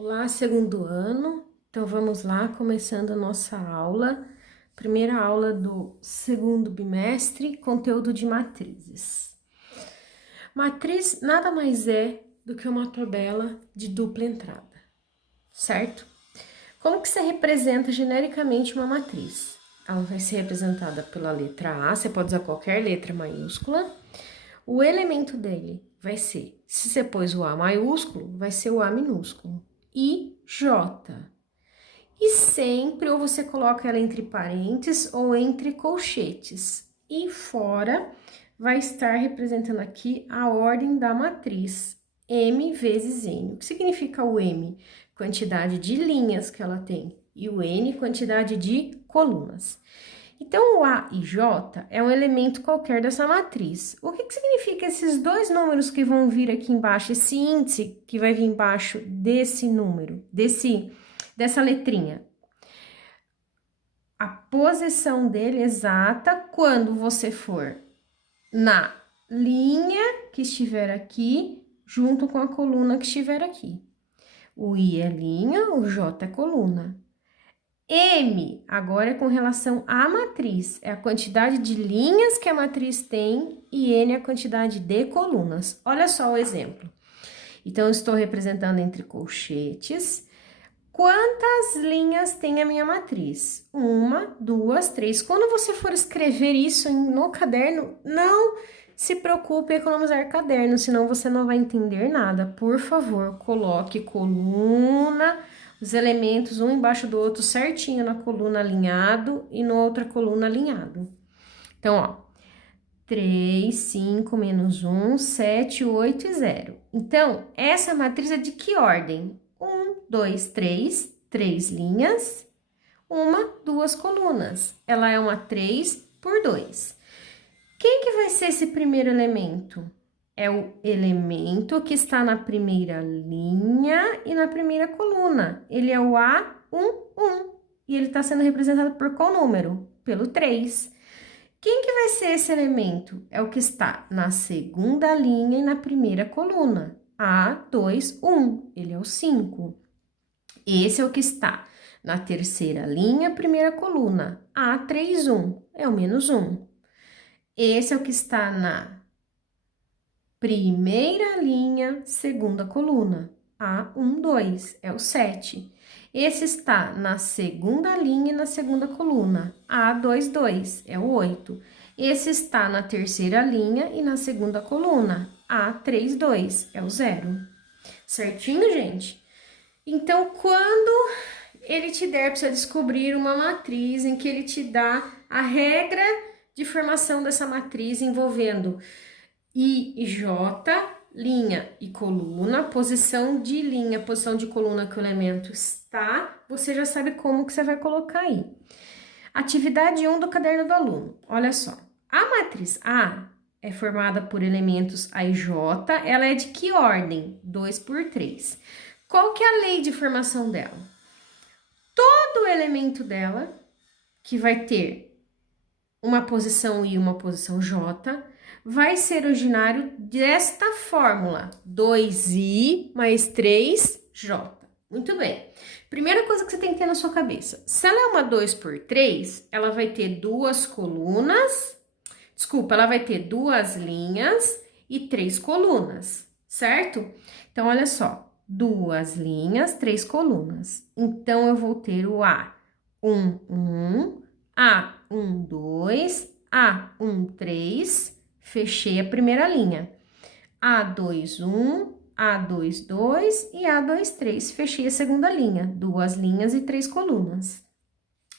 Olá, segundo ano. Então vamos lá, começando a nossa aula. Primeira aula do segundo bimestre, conteúdo de matrizes. Matriz nada mais é do que uma tabela de dupla entrada, certo? Como que você representa genericamente uma matriz? Ela vai ser representada pela letra A, você pode usar qualquer letra maiúscula. O elemento dele vai ser, se você pôs o A maiúsculo, vai ser o A minúsculo. I, J. E sempre ou você coloca ela entre parênteses ou entre colchetes. E fora vai estar representando aqui a ordem da matriz, M vezes N. O que significa o M? Quantidade de linhas que ela tem. E o N, quantidade de colunas. Então, o A e J é um elemento qualquer dessa matriz. O que significa esses dois números que vão vir aqui embaixo, esse índice que vai vir embaixo desse número, dessa letrinha? A posição dele exata quando você for na linha que estiver aqui, junto com a coluna que estiver aqui. O I é linha, o J é coluna. M, agora é com relação à matriz, é a quantidade de linhas que a matriz tem e N é a quantidade de colunas. Olha só o exemplo. Então, eu estou representando entre colchetes. Quantas linhas tem a minha matriz? 1, 2, 3. Quando você for escrever isso no caderno, não se preocupe em economizar caderno, senão você não vai entender nada. Por favor, coloque coluna, os elementos um embaixo do outro certinho na coluna alinhado e na outra coluna alinhado. Então, ó, 3, 5, menos 1, 7, 8 e 0. Então, essa matriz é de que ordem? 1, 2, 3, 3 linhas, 1, 2 colunas. Ela é uma 3 por 2. Quem que vai ser esse primeiro elemento? É o elemento que está na primeira linha e na primeira coluna. Ele é o A11 e ele está sendo representado por qual número? Pelo 3. Quem que vai ser esse elemento? É o que está na segunda linha e na primeira coluna. A21, ele é o 5. Esse é o que está na terceira linha, primeira coluna. A31, é o menos 1. Esse é o que está na primeira linha, segunda coluna. A12, é o 7. Esse está na segunda linha e na segunda coluna. A22, é o 8. Esse está na terceira linha e na segunda coluna. A32, é o 0. Certinho, gente? Então, quando ele te der para você descobrir uma matriz em que ele te dá a regra de formação dessa matriz envolvendo I e J, linha e coluna, posição de linha, posição de coluna que o elemento está, você já sabe como que você vai colocar aí. Atividade 1 do caderno do aluno, olha só. A matriz A é formada por elementos A e J, ela é de que ordem? 2 por 3. Qual que é a lei de formação dela? Todo elemento dela, que vai ter uma posição I e uma posição J, vai ser originário desta fórmula, 2i mais 3j. Muito bem. Primeira coisa que você tem que ter na sua cabeça, se ela é uma 2 por 3, ela vai ter duas colunas, ela vai ter duas linhas e 3 colunas, certo? Então, olha só, 2 linhas, 3 colunas. Então, eu vou ter o A11, A12, A13, fechei a primeira linha. A21, A22 e A23, fechei a segunda linha. 2 linhas e 3 colunas.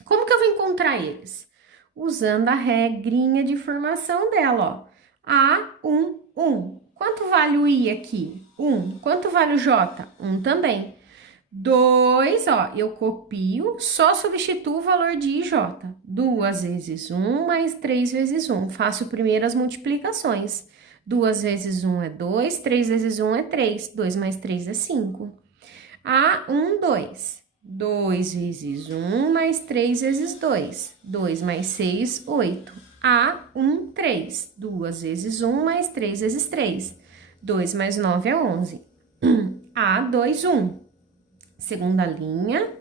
Como que eu vou encontrar eles? Usando a regrinha de formação dela, ó. A11. Quanto vale o I aqui? 1. Quanto vale o J? 1 também. 2, ó, eu copio, só substituo o valor de I e J. 2 vezes 1 mais 3 vezes 1. Faço primeiro as multiplicações. 2 vezes 1 é 2, 3 vezes 1 é 3. 2 mais 3 é 5. A1, 2. 2 vezes 1 mais 3 vezes 2. 2 mais 6, 8. A1, 3. 2 vezes 1 mais 3 vezes 3. 2 mais 9 é 11. A2, 1. Segunda linha,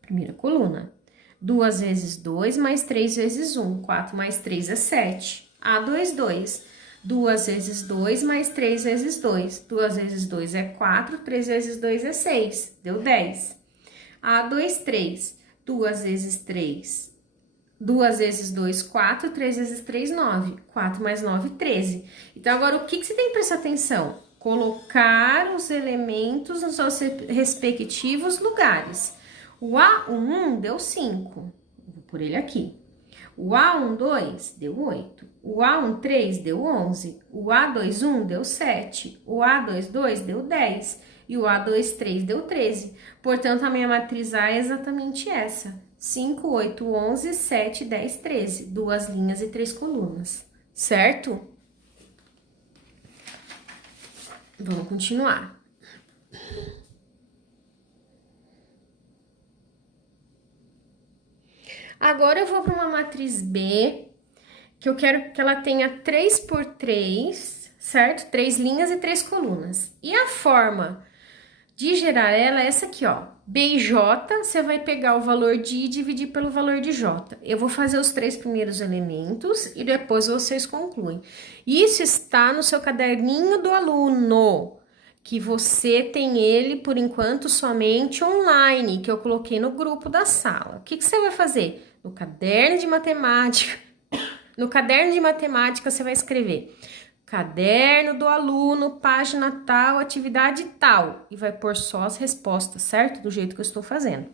primeira coluna. 2 vezes 2 mais 3 vezes 1. 4 mais 3 é 7. A2, 2. 2 vezes 2 mais 3 vezes 2. 2 vezes 2 é 4. 3 vezes 2 é 6. Deu 10. A2, 3. 2 vezes 3. 2 vezes 2, 4. 3 vezes 3, 9. 4 mais 9, 13. Então, agora, o que você tem que prestar atenção? Colocar os elementos nos seus respectivos lugares. O A11 deu 5. Vou por ele aqui. O A12 deu 8. O A13 deu 11. O A21 deu 7. O A22 deu 10. E o A23 deu 13. Portanto, a minha matriz A é exatamente essa. 5, 8, 11, 7, 10, 13. 2 linhas e 3 colunas. Certo? Vamos continuar. Agora eu vou para uma matriz B, que eu quero que ela tenha 3 por 3, certo? 3 linhas e 3 colunas. E a forma de gerar ela é essa aqui, ó. B e J, você vai pegar o valor de I e dividir pelo valor de J. Eu vou fazer os 3 primeiros elementos e depois vocês concluem. Isso está no seu caderninho do aluno, que você tem ele, por enquanto, somente online, que eu coloquei no grupo da sala. O que você vai fazer? No caderno de matemática, você vai escrever caderno do aluno, página tal, atividade tal, e vai pôr só as respostas, certo? Do jeito que eu estou fazendo.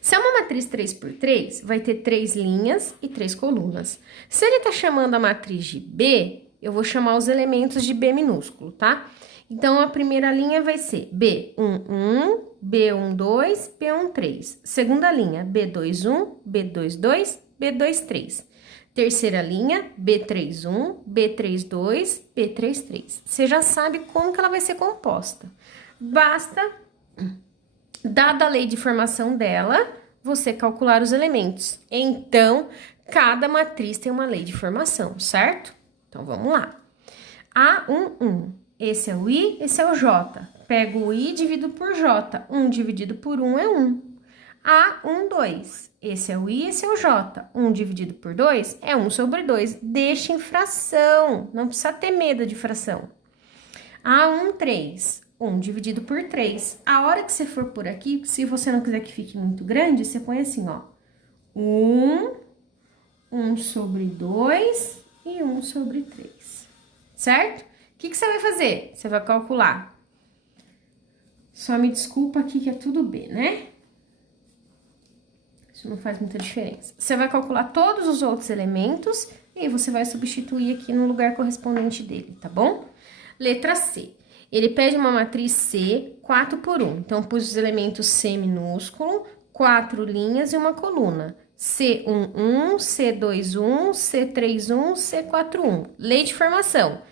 Se é uma matriz 3 por 3, vai ter 3 linhas e 3 colunas. Se ele tá chamando a matriz de B, eu vou chamar os elementos de B minúsculo, tá? Então, a primeira linha vai ser B11, B12, B13. Segunda linha, B21, B22, B23. Terceira linha, B31, B32, B33. Você já sabe como que ela vai ser composta. Basta, dada a lei de formação dela, você calcular os elementos. Então, cada matriz tem uma lei de formação, certo? Então, vamos lá. A11. Esse é o I, esse é o J. Pego o I e divido por J. 1 dividido por 1 é 1. A12. Esse é o I, esse é o J. 1 dividido por 2 é 1 sobre 2. Deixa em fração. Não precisa ter medo de fração. A13. 1 dividido por 3. A hora que você for por aqui, se você não quiser que fique muito grande, você põe assim, ó. 1 sobre 2 e 1 sobre 3. Certo? O que você vai fazer? Você vai calcular. Só me desculpa aqui que é tudo B, né? Isso não faz muita diferença. Você vai calcular todos os outros elementos e você vai substituir aqui no lugar correspondente dele, tá bom? Letra C. Ele pede uma matriz C, 4 por 1. Então, pus os elementos C minúsculo, 4 linhas e uma coluna. C11, C21, C31, C41. Lei de formação.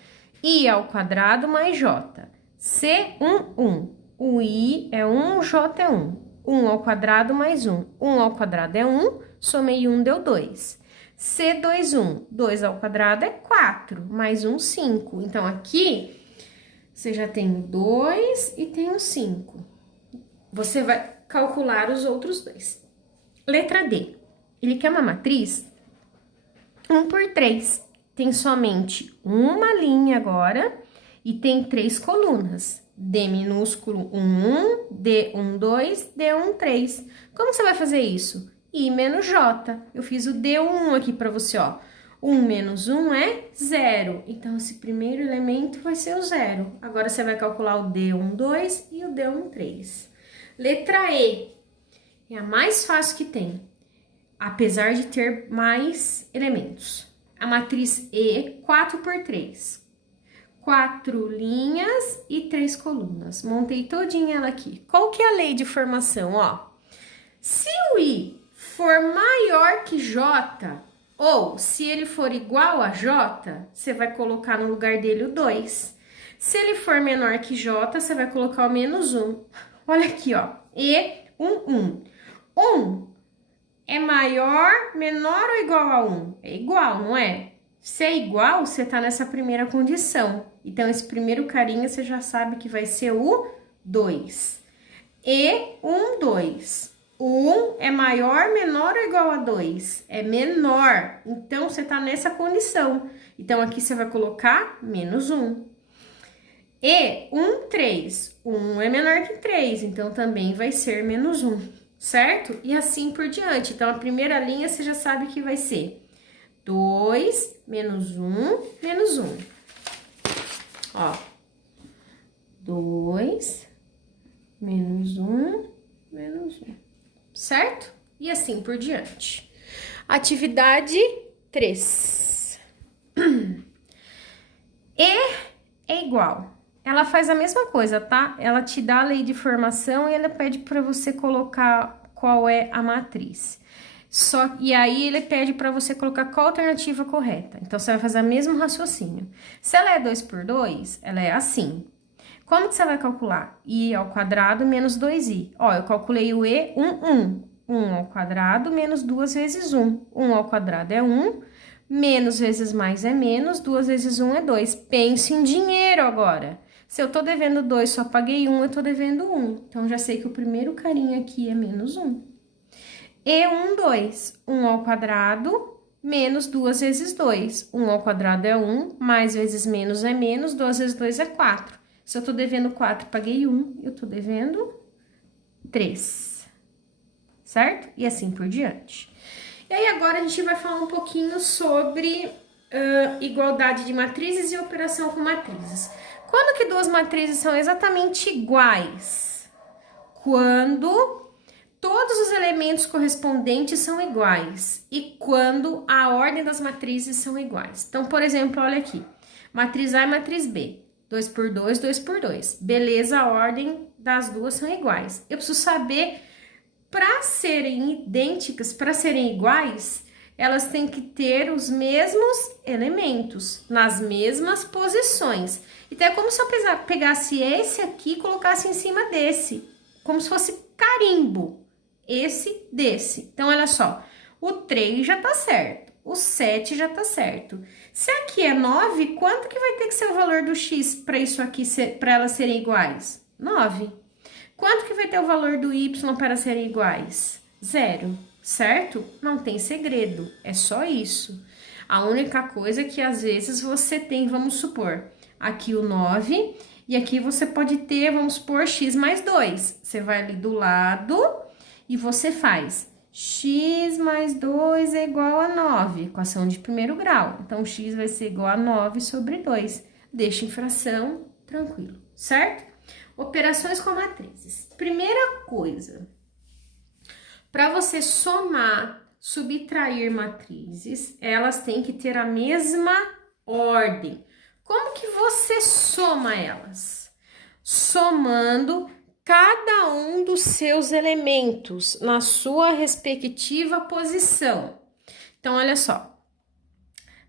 I ao quadrado mais J. C11. O I é 1, o J é 1. 1 ao quadrado mais 1. 1 ao quadrado é 1, somei 1, deu 2. C21, 2 ao quadrado é 4, mais 1, 5. Então, aqui, você já tem o 2 e tem o 5. Você vai calcular os outros dois. Letra D. Ele quer uma matriz 1 por 3. Tem somente uma linha agora e tem 3 colunas. D minúsculo 1, D12, D13. Como você vai fazer isso? I menos J. Eu fiz o D1 aqui para você, ó. 1 menos 1 é 0. Então, esse primeiro elemento vai ser o 0. Agora, você vai calcular o D12 e o D13. Letra E. É a mais fácil que tem, apesar de ter mais elementos. A matriz E, 4 por 3. 4 linhas e 3 colunas. Montei todinha ela aqui. Qual que é a lei de formação, ó? Se o I for maior que J, ou se ele for igual a J, você vai colocar no lugar dele o 2. Se ele for menor que J, você vai colocar o menos 1. Olha aqui, ó. E, 1. 1 é maior, menor ou igual a 1? É igual, não é? Se é igual, você tá nessa primeira condição. Então, esse primeiro carinha, você já sabe que vai ser o 2. E 1, 2. 1 é maior, menor ou igual a 2? É menor. Então, você tá nessa condição. Então, aqui você vai colocar menos 1. E 1, 3. 1 é menor que 3, então também vai ser menos 1, certo? E assim por diante. Então, a primeira linha você já sabe que vai ser 2, menos 1, menos 1. Ó, 2, menos 1, menos 1, certo? E assim por diante. Atividade 3. E é igual. Ela faz a mesma coisa, tá? Ela te dá a lei de formação e ela pede para você colocar qual é a matriz. E aí ele pede para você colocar qual a alternativa correta. Então, você vai fazer o mesmo raciocínio. Se ela é 2 por 2, ela é assim. Como que você vai calcular? I ao quadrado menos 2i. Ó, eu calculei o E, 1. 1 ao quadrado menos 2 vezes 1. 1 ao quadrado é 1. Menos vezes mais é menos. 2 vezes 1 é 2. Pense em dinheiro agora. Se eu tô devendo 2, só paguei 1, eu tô devendo 1. Então, já sei que o primeiro carinha aqui é menos 1. E 1, 2. 1 ao quadrado menos 2 vezes 2. 1 ao quadrado é 1, mais vezes menos é menos, 2 vezes 2 é 4. Se eu tô devendo 4, paguei 1, eu tô devendo 3, certo? E assim por diante. E aí, agora a gente vai falar um pouquinho sobre igualdade de matrizes e operação com matrizes. Quando que duas matrizes são exatamente iguais? Quando todos os elementos correspondentes são iguais e quando a ordem das matrizes são iguais. Então, por exemplo, olha aqui, matriz A e matriz B, 2 por 2, 2 por 2. Beleza, a ordem das duas são iguais. Eu preciso saber, para serem idênticas, para serem iguais, elas têm que ter os mesmos elementos, nas mesmas posições. Então, é como se eu pegasse esse aqui e colocasse em cima desse, como se fosse carimbo. Esse desse. Então, olha só, o 3 já tá certo, o 7 já tá certo. Se aqui é 9, quanto que vai ter que ser o valor do x para isso aqui, para elas serem iguais? 9. Quanto que vai ter o valor do y para serem iguais? 0, certo? Não tem segredo, é só isso. A única coisa é que às vezes você tem, vamos supor, aqui o 9 e aqui você pode ter, vamos supor, x mais 2. Você vai ali do lado e você faz x mais 2 é igual a 9, equação de primeiro grau. Então, x vai ser igual a 9 sobre 2. Deixa em fração, tranquilo, certo? Operações com matrizes. Primeira coisa, para você somar, subtrair matrizes, elas têm que ter a mesma ordem. Como que você soma elas? Somando cada um dos seus elementos na sua respectiva posição. Então, olha só.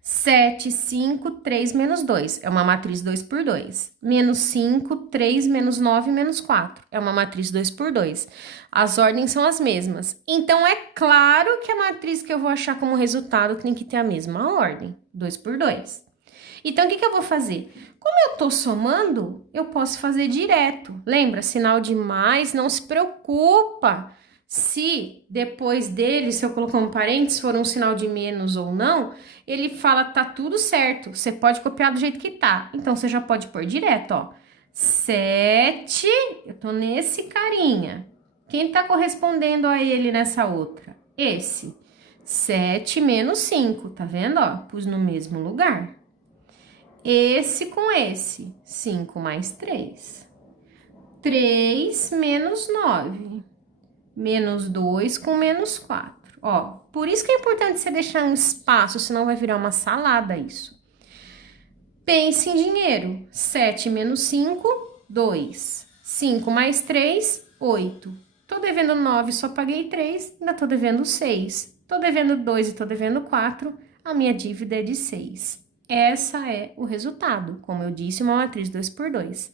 7, 5, 3, menos 2. É uma matriz 2 por 2. Menos 5, 3, menos 9, menos 4. É uma matriz 2 por 2. As ordens são as mesmas. Então, é claro que a matriz que eu vou achar como resultado tem que ter a mesma ordem. 2 por 2. Então, o que eu vou fazer? Como eu tô somando, eu posso fazer direto. Lembra? Sinal de mais, não se preocupa. Se depois dele, se eu colocar um parênteses, for um sinal de menos ou não, ele fala tá tudo certo. Você pode copiar do jeito que tá. Então, você já pode pôr direto, ó. 7, eu tô nesse carinha. Quem tá correspondendo a ele nessa outra? Esse. 7 menos 5, tá vendo, ó? Pus no mesmo lugar. Esse com esse, 5 mais 3. 3 menos 9. Menos 2 com menos 4. Ó, por isso que é importante você deixar um espaço, senão vai virar uma salada isso. Pense em dinheiro. 7 menos 5, 2. 5 mais 3, 8. Tô devendo 9, só paguei 3, ainda tô devendo 6. Tô devendo 2 e tô devendo 4, a minha dívida é de 6. Essa é o resultado, como eu disse, uma matriz 2 por 2.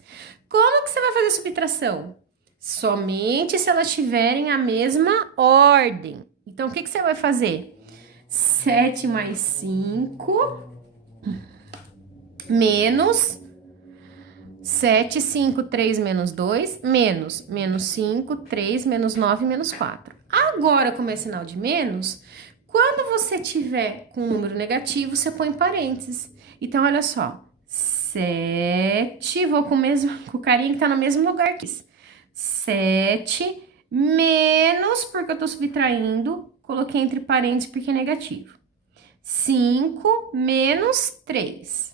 Como que você vai fazer subtração? Somente se elas tiverem a mesma ordem. Então, o que você vai fazer? 7 mais 5 menos 7, 5, 3, menos 2, menos 5, 3, menos 9, menos 4. Agora, como é sinal de menos, quando você tiver com um número negativo, você põe parênteses. Então, olha só, 7, vou com o carinha que tá no mesmo lugar que isso. 7 menos, porque eu tô subtraindo, coloquei entre parênteses porque é negativo. 5 menos 3.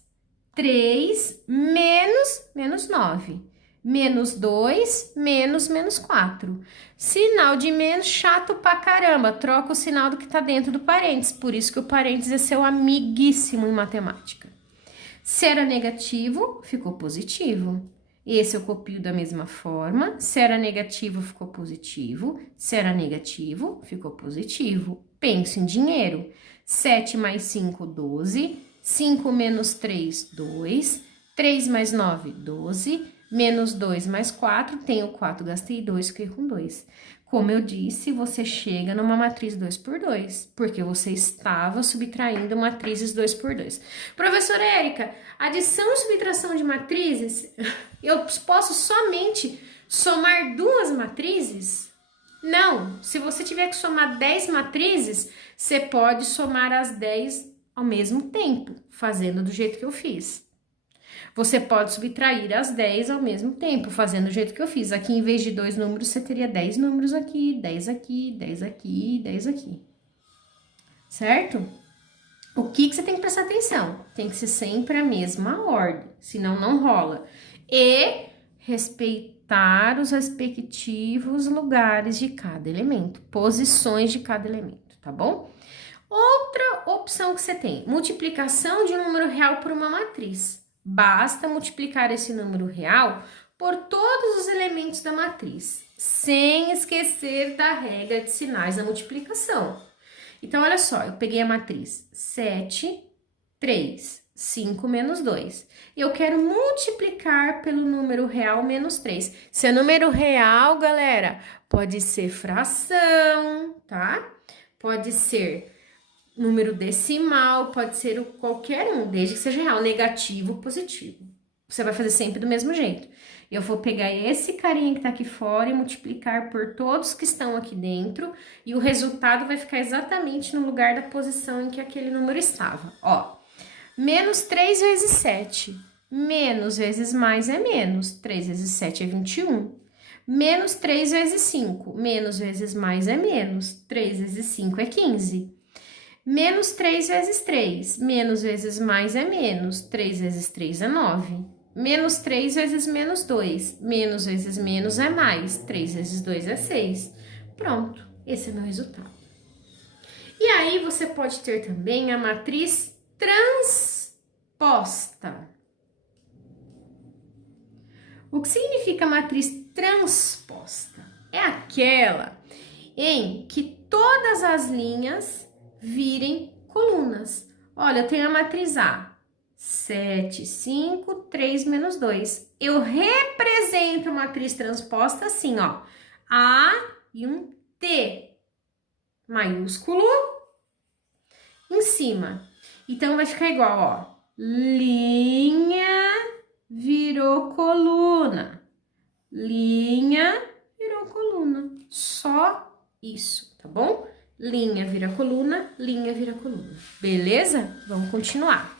3 menos 9. Menos 2, menos 4. Sinal de menos chato pra caramba. Troca o sinal do que tá dentro do parênteses. Por isso que o parênteses é seu amiguíssimo em matemática. Se era negativo, ficou positivo. Esse eu copio da mesma forma. Se era negativo, ficou positivo. Se era negativo, ficou positivo. Penso em dinheiro. 7 mais 5, 12. 5 menos 3, 2. 3 mais 9, 12. Menos 2 mais 4. Tenho 4, gastei 2, fiquei com 2. Como eu disse, você chega numa matriz 2 por 2, porque você estava subtraindo matrizes 2 por 2. Professora Érica, adição e subtração de matrizes, eu posso somente somar duas matrizes? Não, se você tiver que somar 10 matrizes, você pode somar as 10 ao mesmo tempo, fazendo do jeito que eu fiz. Você pode subtrair as 10 ao mesmo tempo, fazendo do jeito que eu fiz. Aqui, em vez de 2 números, você teria 10 números aqui, 10 aqui, 10 aqui, 10 aqui. Certo? O que você tem que prestar atenção? Tem que ser sempre a mesma ordem, senão não rola. E respeitar os respectivos lugares de cada elemento, posições de cada elemento, tá bom? Outra opção que você tem, multiplicação de um número real por uma matriz. Basta multiplicar esse número real por todos os elementos da matriz, sem esquecer da regra de sinais da multiplicação. Então, olha só, eu peguei a matriz 7, 3, 5 menos 2. Eu quero multiplicar pelo número real menos 3. Se é número real, galera, pode ser fração, tá? Pode ser número decimal, pode ser qualquer um, desde que seja real, negativo ou positivo. Você vai fazer sempre do mesmo jeito. Eu vou pegar esse carinha que tá aqui fora e multiplicar por todos que estão aqui dentro, e o resultado vai ficar exatamente no lugar da posição em que aquele número estava. Ó, menos 3 vezes 7. Menos vezes mais é menos. 3 vezes 7 é 21. Menos 3 vezes 5. Menos vezes mais é menos. 3 vezes 5 é 15. Menos 3 vezes 3, menos vezes mais é menos, 3 vezes 3 é 9. Menos 3 vezes menos 2, menos vezes menos é mais, 3 vezes 2 é 6. Pronto, esse é meu resultado. E aí você pode ter também a matriz transposta. O que significa matriz transposta? É aquela em que todas as linhas virem colunas. Olha, eu tenho a matriz A, 7, 5, 3, menos 2. Eu represento a matriz transposta assim, ó, A e um T maiúsculo em cima. Então, vai ficar igual, ó, linha virou coluna, linha virou coluna, só isso, tá bom? Linha vira coluna, linha vira coluna. Beleza? Vamos continuar.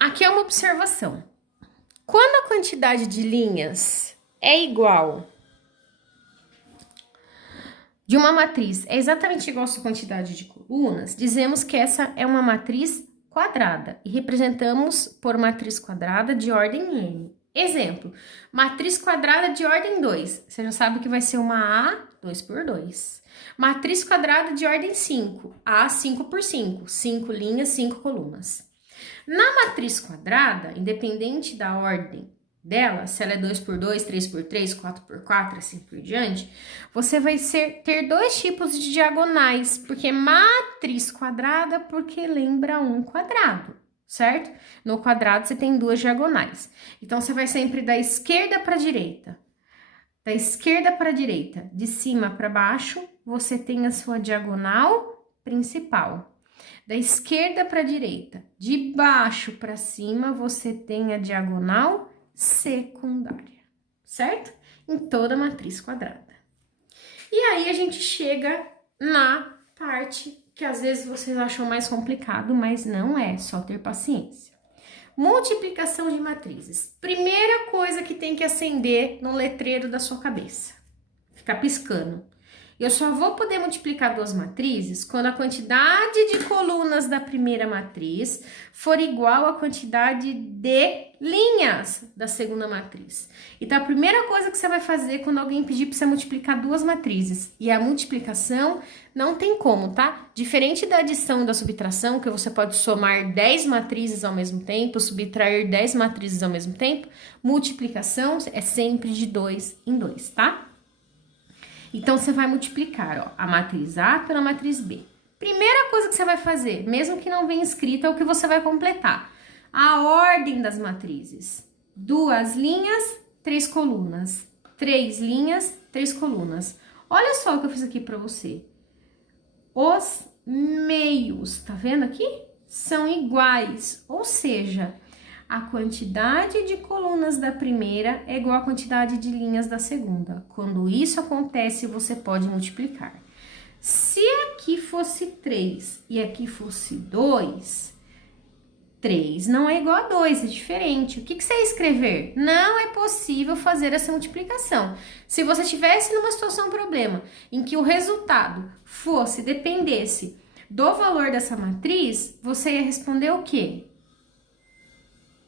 Aqui é uma observação. Quando a quantidade de linhas é igual de uma matriz, é exatamente igual a sua quantidade de colunas, dizemos que essa é uma matriz quadrada e representamos por matriz quadrada de ordem n. Exemplo, matriz quadrada de ordem 2. Você já sabe que vai ser uma A 2 por 2. Matriz quadrada de ordem 5. A 5 por 5. 5 linhas, 5 colunas. Na matriz quadrada, independente da ordem dela, se ela é 2 por 2, 3 por 3, 4 por 4, assim por diante, você vai ter dois tipos de diagonais, porque matriz quadrada, porque lembra um quadrado. Certo? No quadrado você tem duas diagonais. Então, você vai sempre da esquerda para a direita. Da esquerda para a direita, de cima para baixo, você tem a sua diagonal principal. Da esquerda para a direita, de baixo para cima, você tem a diagonal secundária, certo? Em toda matriz quadrada. E aí, a gente chega na parte que às vezes vocês acham mais complicado, mas não é, só ter paciência. Multiplicação de matrizes. Primeira coisa que tem que acender no letreiro da sua cabeça. Ficar piscando. Eu só vou poder multiplicar duas matrizes quando a quantidade de colunas da primeira matriz for igual à quantidade de linhas da segunda matriz. Então, a primeira coisa que você vai fazer quando alguém pedir para você multiplicar duas matrizes, e a multiplicação não tem como, tá? Diferente da adição e da subtração, que você pode somar 10 matrizes ao mesmo tempo, subtrair 10 matrizes ao mesmo tempo, multiplicação é sempre de 2 em 2, tá? Então, você vai multiplicar, ó, a matriz A pela matriz B. Primeira coisa que você vai fazer, mesmo que não venha escrita, é o que você vai completar. A ordem das matrizes. 2 linhas, 3 colunas. 3 linhas, 3 colunas. Olha só o que eu fiz aqui para você. Os meios, tá vendo aqui? São iguais, ou seja, a quantidade de colunas da primeira é igual à quantidade de linhas da segunda. Quando isso acontece, você pode multiplicar. Se aqui fosse 3 e aqui fosse 2, 3 não é igual a 2, é diferente. O que você ia escrever? Não é possível fazer essa multiplicação. Se você estivesse numa situação, problema, em que o resultado dependesse do valor dessa matriz, você ia responder o quê?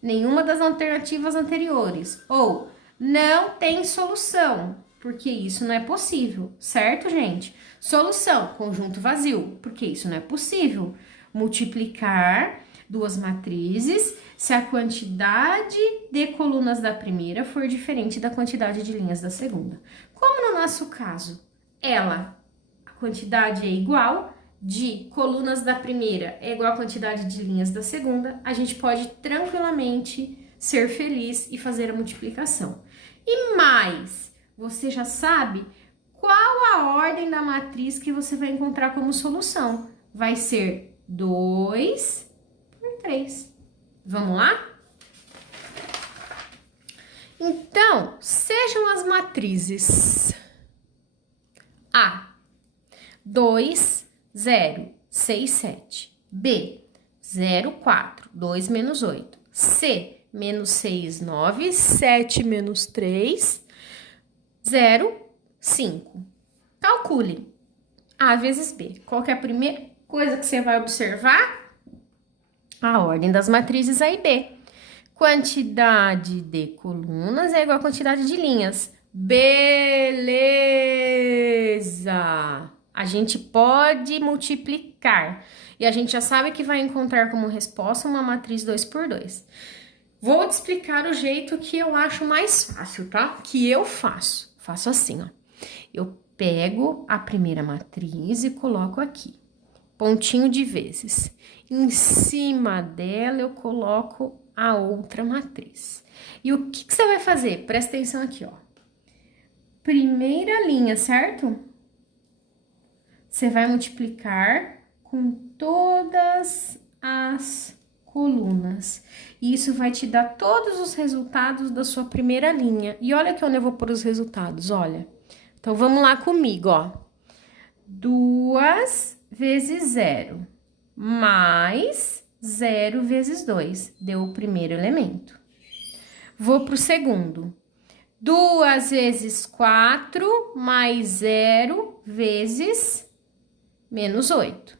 Nenhuma das alternativas anteriores, ou não tem solução, porque isso não é possível, certo, gente? Solução, conjunto vazio, porque isso não é possível. Multiplicar duas matrizes se a quantidade de colunas da primeira for diferente da quantidade de linhas da segunda. Como no nosso caso, a quantidade é igual, de colunas da primeira é igual à quantidade de linhas da segunda, a gente pode tranquilamente ser feliz e fazer a multiplicação. E mais, você já sabe qual a ordem da matriz que você vai encontrar como solução. Vai ser 2 por 3. Vamos lá? Então, sejam as matrizes A, 2, 0, 6, 7. B, 0, 4, 2 menos 8. C, menos 6, 9, 7 menos 3, 0, 5. Calcule A vezes B. Qual que é a primeira coisa que você vai observar? A ordem das matrizes A e B. Quantidade de colunas é igual a quantidade de linhas. Beleza! A gente pode multiplicar. E a gente já sabe que vai encontrar como resposta uma matriz 2 por 2. Vou te explicar o jeito que eu acho mais fácil, tá? Que eu faço. Faço assim, ó. Eu pego a primeira matriz e coloco aqui. Pontinho de vezes. Em cima dela, eu coloco a outra matriz. E o que você vai fazer? Presta atenção aqui, ó. Primeira linha, certo? Você vai multiplicar com todas as colunas. E isso vai te dar todos os resultados da sua primeira linha. E olha aqui onde eu vou pôr os resultados, olha. Então, vamos lá comigo, ó. 2 vezes 0, mais 0 vezes 2. Deu o primeiro elemento. Vou para o segundo. 2 vezes 4, mais 0 vezes menos 8.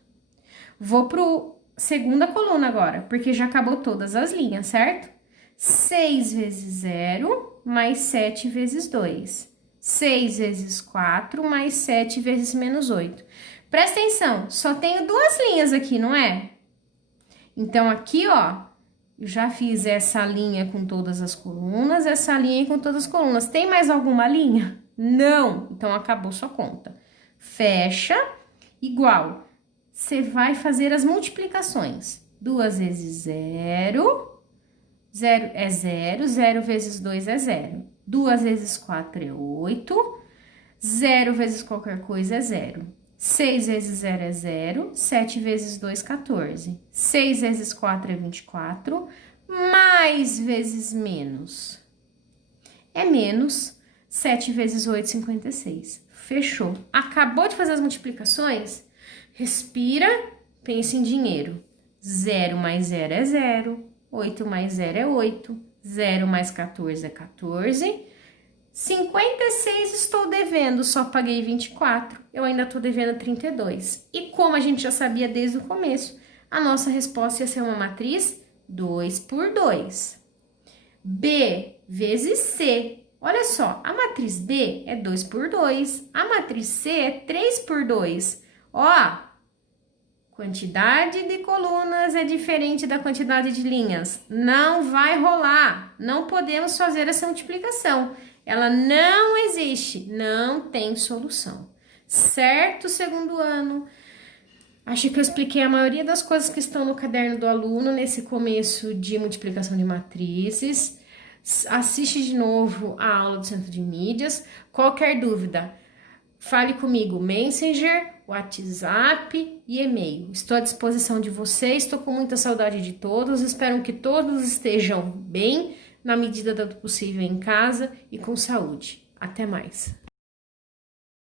Vou para a segunda coluna agora, porque já acabou todas as linhas, certo? 6 vezes 0, mais 7 vezes 2. 6 vezes 4, mais 7 vezes menos 8. Presta atenção, só tenho duas linhas aqui, não é? Então, aqui, ó, eu já fiz essa linha com todas as colunas, essa linha com todas as colunas. Tem mais alguma linha? Não. Então, acabou sua conta. Fecha. Igual, você vai fazer as multiplicações. 2 vezes 0, 0 é 0, 0 vezes 2 é 0. 2 vezes 4 é 8, 0 vezes qualquer coisa é 0. 6 vezes 0 é 0, 7 vezes 2, 14. 6 vezes 4 é 24, mais vezes menos é menos, 7 vezes 8, 56. Fechou. Acabou de fazer as multiplicações? Respira, pense em dinheiro. 0 mais 0 é 0, 8 mais 0 é 8, 0 mais 14 é 14, 56 estou devendo, só paguei 24, eu ainda estou devendo 32. E como a gente já sabia desde o começo, a nossa resposta ia ser uma matriz 2 por 2. B vezes C. Olha só, a matriz B é 2 por 2, a matriz C é 3 por 2. Ó, quantidade de colunas é diferente da quantidade de linhas. Não vai rolar, não podemos fazer essa multiplicação. Ela não existe, não tem solução. Certo, segundo ano? Acho que eu expliquei a maioria das coisas que estão no caderno do aluno nesse começo de multiplicação de matrizes. Assiste de novo a aula do Centro de Mídias. Qualquer dúvida, fale comigo, Messenger, WhatsApp e e-mail. Estou à disposição de vocês, estou com muita saudade de todos. Espero que todos estejam bem, na medida do possível em casa e com saúde. Até mais!